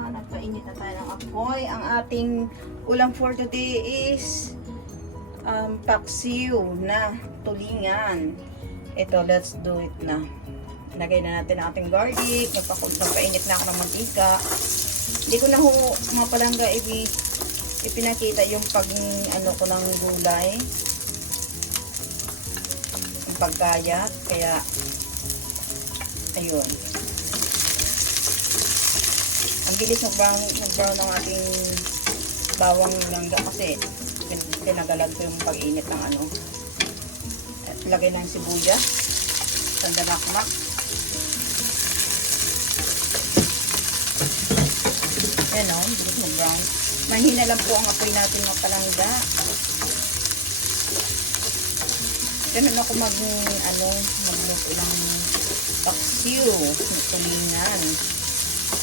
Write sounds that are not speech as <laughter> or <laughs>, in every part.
nagpainit na tayo ng apoy. Ang ating ulam for today is um, paksiw na tulingan. Ito, let's do it na. Lagay na natin ang ating garlic. Nagpainit na ako ng mantika. Hindi ko na ho, mga palangga, ipi, ipinakita yung pag, ano ko ng gulay. Yung pagkayat. Kaya, ayun. Ang bilis mag-brown, mag-brown ng ating bawang langga kasi pin- pinagalag ko yung pag-init ng ano. At lagay ng sibuyas. Sandalakmak. Yan o, bilis mag-brown. Mahina lang po ang apoy natin ng palangga. Ganun ako mag, ano, magluto ng paksiw, ng tulingan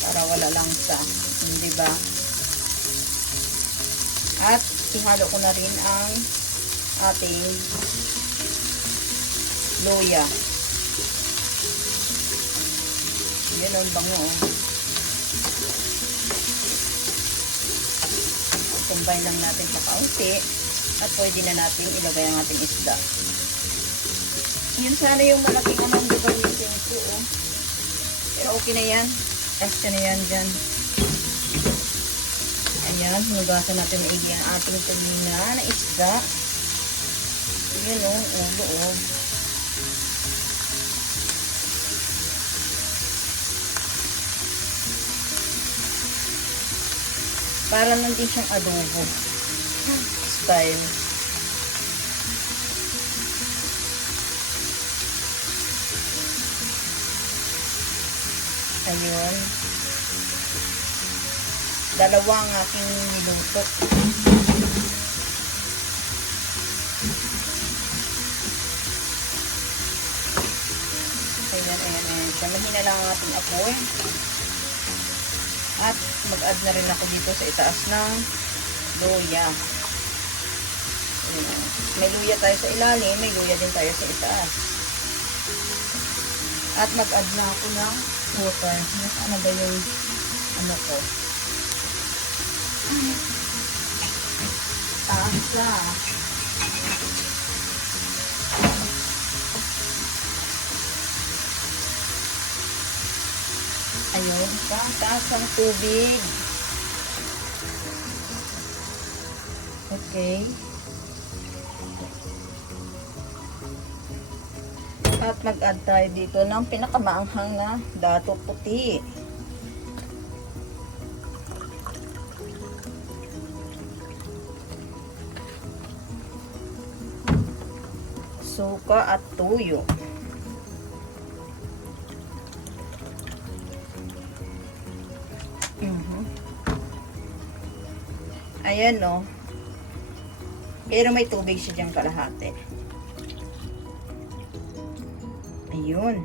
para wala lang sa, hindi ba? At ihalo ko na rin ang ating loya. Yan ang bango. oh. Combine lang natin sa kaunti at pwede na natin ilagay ang ating isda. Yun sana yung malaking amang gagamitin ko. Oh. Pero okay na yan. Kasya na yan dyan. Ayan, hinugasan natin maigi ang ating tulina na isda. Ayan o, ulo o. Para lang din siyang adobo. Style. Ayun. Dalawa ang aking niluto. Ayan, ayan, ayan. siya. Mahina lang ang ating apoy. At mag-add na rin ako dito sa itaas ng luya. May luya tayo sa ilalim, may luya din tayo sa itaas. At mag-add na ako ng water. Ano ba yung ano ko? Tasa. Ayun, tasang tubig. Okay. At mag-add tayo dito ng pinakamaanghang na dato puti. Suka at tuyo. Mhm. Ayan no. Pero may tubig siya diyang kalahati. Ayun.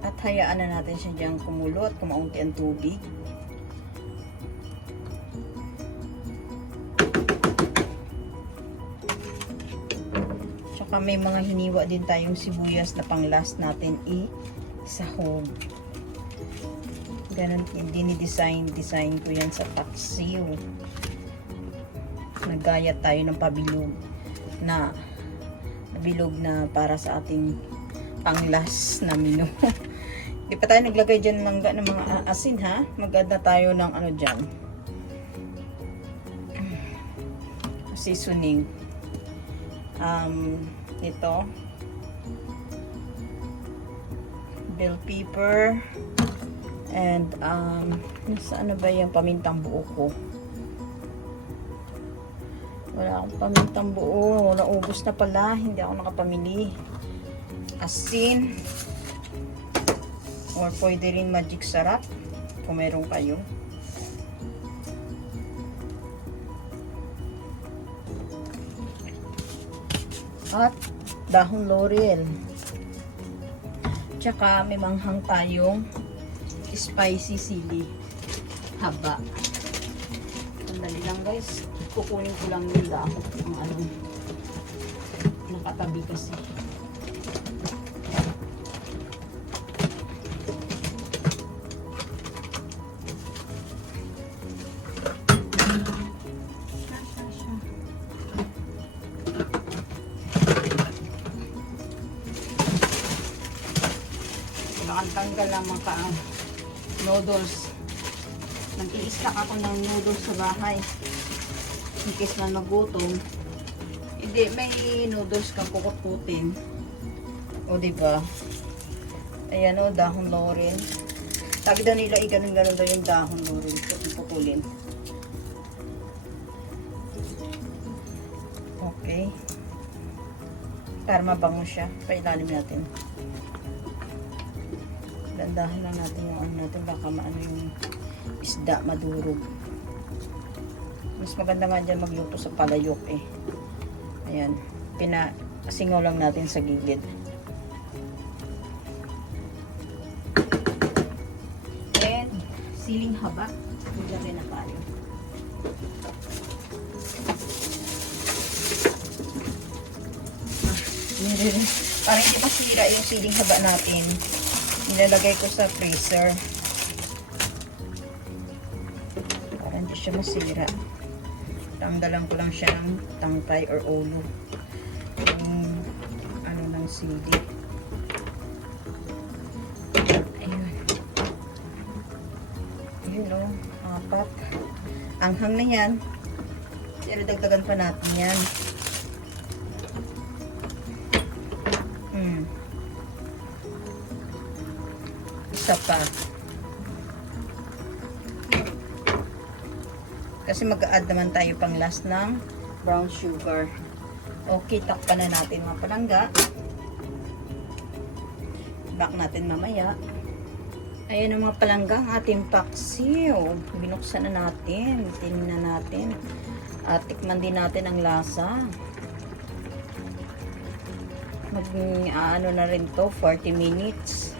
At hayaan na natin siya diyang kumulo at kumaunti ang tubig. Tsaka may mga hiniwa din tayong sibuyas na pang last natin i-sahog. Ganon din design design ko yan sa paksiw. Nagaya tayo ng pabilog na bilog na para sa ating panglas na menu. <laughs> Hindi pa tayo naglagay dyan ng, ng mga asin ha. Na tayo ng ano dyan. <clears throat> Seasoning. Um, ito. Bell pepper. And um, saan na ba yung pamintang buo ko? Wala akong pamintang buo. Naubos na pala. Hindi ako nakapamili. Asin. Or pwede rin magic sarap. Kung meron kayo. At dahon laurel. Tsaka may manghang tayong spicy sili. Haba. Sandali lang guys kukunin ko lang yung ang ano nakatabi kasi nakatanggal ng mga noodles. Nag-i-stack ako ng noodles sa bahay. In case na nagutom. Hindi, may noodles kang kukutin. O, diba? Ayan o, dahon laurel. Sabi daw nila, i-ganon-ganon daw yung dahon laurel. Pupulin. Okay. Para mabango siya. Pailalim natin. Dandahan lang natin yung ano natin. Baka maano yung isda madurog. Mas maganda nga dyan magluto sa palayok eh. Ayan. Pina singaw lang natin sa gilid. And siling haba. Maglagay na tayo. Nilil- Para hindi masira yung siling haba natin. Nilalagay ko sa freezer. Para hindi siya masira. Tanggalan ko lang siya ng tangkay or ulo. Yung ano ng sili. Ayun. Ayun o. Apat. Anghang na yan. Pero dagdagan pa natin yan. Hmm. Isa pa. Kasi mag-add naman tayo pang last ng brown sugar. Okay, takpan na natin mga palangga. Back natin mamaya. Ayan ang mga palangga, ang ating paksiw. Binuksan na natin. Tingnan natin. At tikman din natin ang lasa. Mag, ano na rin to, 40 minutes.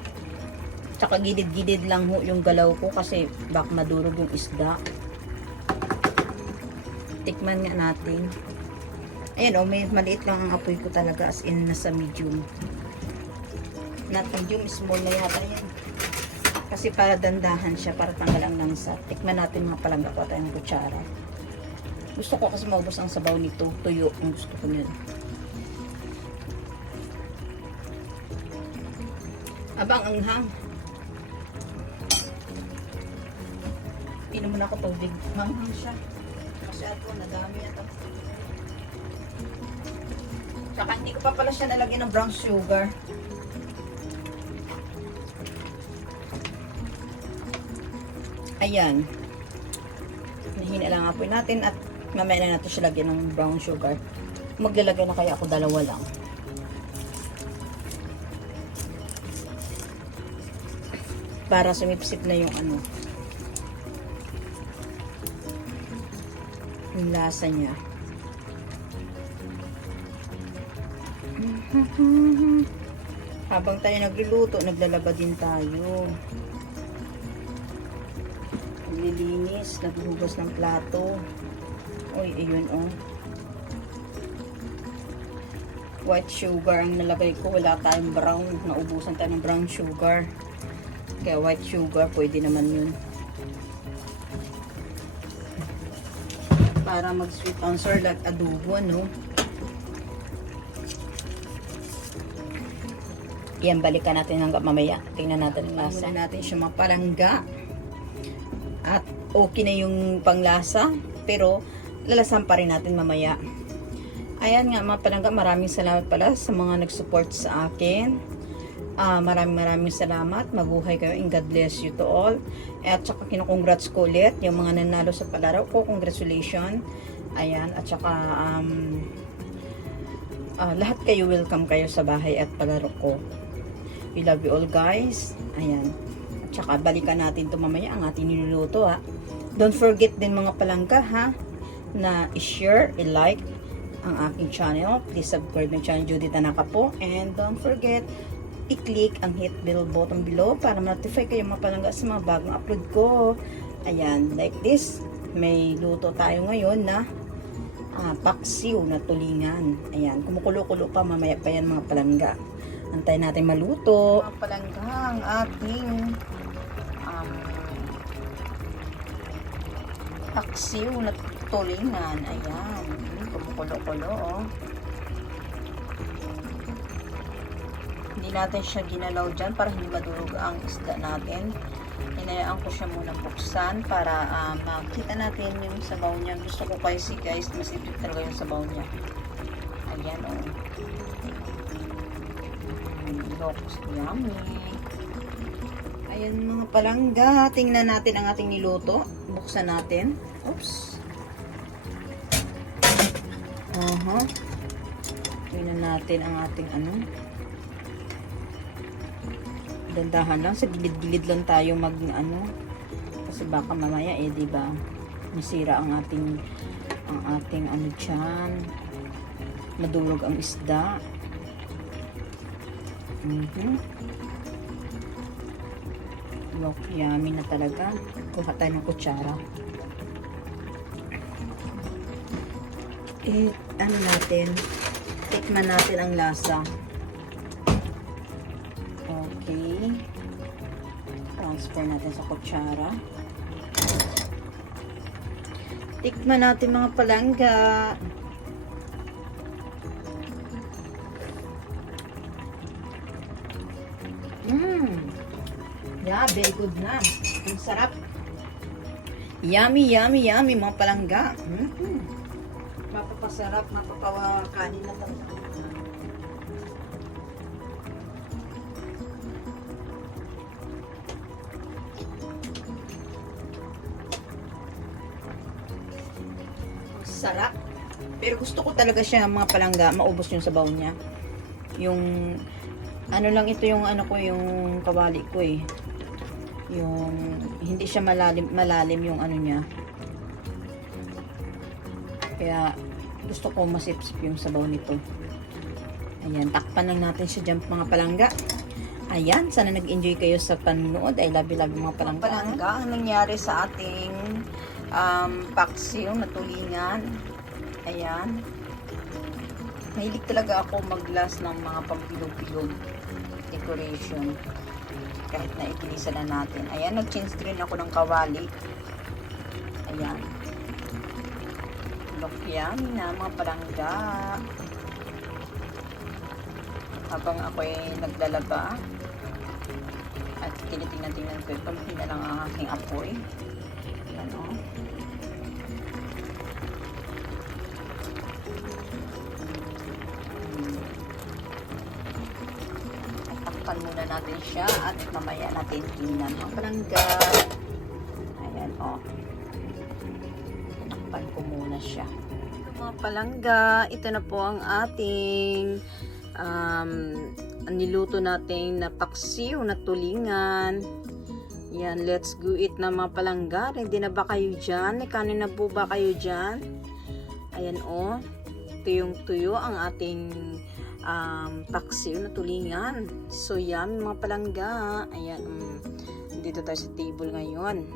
Tsaka gidid-gidid lang ho yung galaw ko kasi bak madurog yung isda. Tikman nga natin. Ayan o, may maliit lang ang apoy ko talaga as in nasa medium. Not medium, small na yata yan. Kasi para dandahan siya, para tanggal ang lansa. Tikman natin mga palangga ko tayong kutsara. Gusto ko kasi maubos ang sabaw nito. Tuyo ang gusto ko yun. Abang anghang. Inom muna ako tubig. Manghang siya. Kasi ako, nadami ito. Tsaka hindi ko pa pala siya nalagyan ng brown sugar. Ayan. Nahina lang apoy natin at mamaya na natin siya lagyan ng brown sugar. Maglalagay na kaya ako dalawa lang. Para sumipsip na yung ano. Yung lasa niya. <laughs> Habang tayo nagluluto, naglalaba din tayo. Naglilinis, naghuhugas ng plato. Uy, ayun oh. White sugar ang nalagay ko. Wala tayong brown. Naubusan tayo ng brown sugar. Kaya white sugar, pwede naman yun. Para mag-sweet on sour like adobo, no? Yan, balikan natin hanggang mamaya. Tingnan natin ang lasa. Tingnan natin siya mapalangga. At okay na yung panglasa. Pero, lalasan pa rin natin mamaya. Ayan nga, mga palangga, maraming salamat pala sa mga nag-support sa akin. Ah, maraming maraming salamat. Mabuhay kayo and God bless you to all. At saka kinukongrats ko ulit yung mga nanalo sa palaro ko. Congratulations. Ayan, at saka um, ah, lahat kayo welcome kayo sa bahay at palaro ko. We love you all guys. Ayan. At saka balikan natin to mamaya ang ating niluluto ha. Don't forget din mga palangka ha na i-share, i-like ang aking channel. Please subscribe my channel Judith Tanaka po. And don't forget i-click ang hit bell button below para ma-notify kayo mga palangga sa mga bagong upload ko. Ayan, like this. May luto tayo ngayon na ah, paksiw na tulingan. Ayan, kumukulo-kulo pa mamaya pa yan mga palangga. Antay natin maluto. Mga palangga ang ating um, paksiw na tulingan. Ayan, kumukulo-kulo oh. Hindi natin siya ginalaw dyan para hindi madurog ang isda natin. Hinayaan ko siya muna buksan para ah, makita natin yung sabaw niya. Gusto ko kasi guys, masipit talaga yung sabaw niya. Ayan o. Oh. Looks yummy. Ayan mga palangga. Tingnan natin ang ating niluto. Buksan natin. Oops. Aha. Tingnan natin ang ating ano. Dandahan lang. Sa gilid-gilid lang tayo mag ano. Kasi baka mamaya eh, di ba? Masira ang ating ang ating ano dyan. Madulog ang isda. Mhm. Look, yummy na talaga. Kuha tayo ng kutsara. Eh, ano natin? Tikman natin ang lasa. Transfer natin sa kutsara. Tikman natin mga palangga. Mmm. Yeah, very good na. Ang sarap. Yummy, yummy, yummy mga palangga. Mm-hmm. Mapapasarap, mapapawakanin na talaga. Sarap. Pero gusto ko talaga siya mga palangga, maubos yung sabaw niya. Yung ano lang ito yung ano ko yung kawali ko eh. Yung hindi siya malalim malalim yung ano niya. Kaya gusto ko masipsip yung sabaw nito. Ayan, takpan lang natin siya dyan mga palangga. Ayan, sana nag-enjoy kayo sa panonood. I love you, love you mga palangga. Palangga, ang nangyari sa ating um, paksiw na tulingan. Ayan. Mahilig talaga ako mag-glass ng mga pambilog-bilog decoration. Kahit na itilisa na natin. Ayan, nag-change din ako ng kawali. Ayan. Look yan na mga palangga. Habang ako ay naglalaba at tinitingnan-tingnan ko ito, mahina lang ang aking apoy. Muna natin siya at mamaya natin tingnan ang palangga. Ayan o. Takpan ko muna siya. Mga palangga, ito na po ang ating um, niluto natin na paksiw na tulingan. Yan, let's go eat na mga palangga. Ready na ba kayo dyan? May kanin na po ba kayo dyan? Ayan o. Oh. Tuyong tuyo ang ating um, paksiw na tulingan. So yan mga palangga. Ayan. Um, dito tayo sa table ngayon.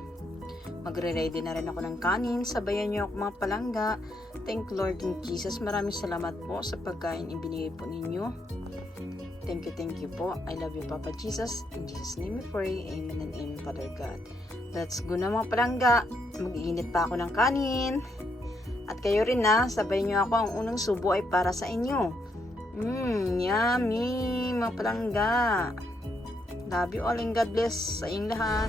Magre-ready na rin ako ng kanin. Sabayan niyo ako mga palangga. Thank Lord in Jesus. Maraming salamat po sa pagkain ibinigay po ninyo. Thank you, thank you po. I love you, Papa Jesus. In Jesus' name we pray. Amen and amen, Father God. Let's go na mga palangga. Mag-iinit pa ako ng kanin. At kayo rin na, sabay niyo ako. Ang unang subo ay para sa inyo. Mmm, yummy, mga palangga. Love you all and God bless sa inyong lahat.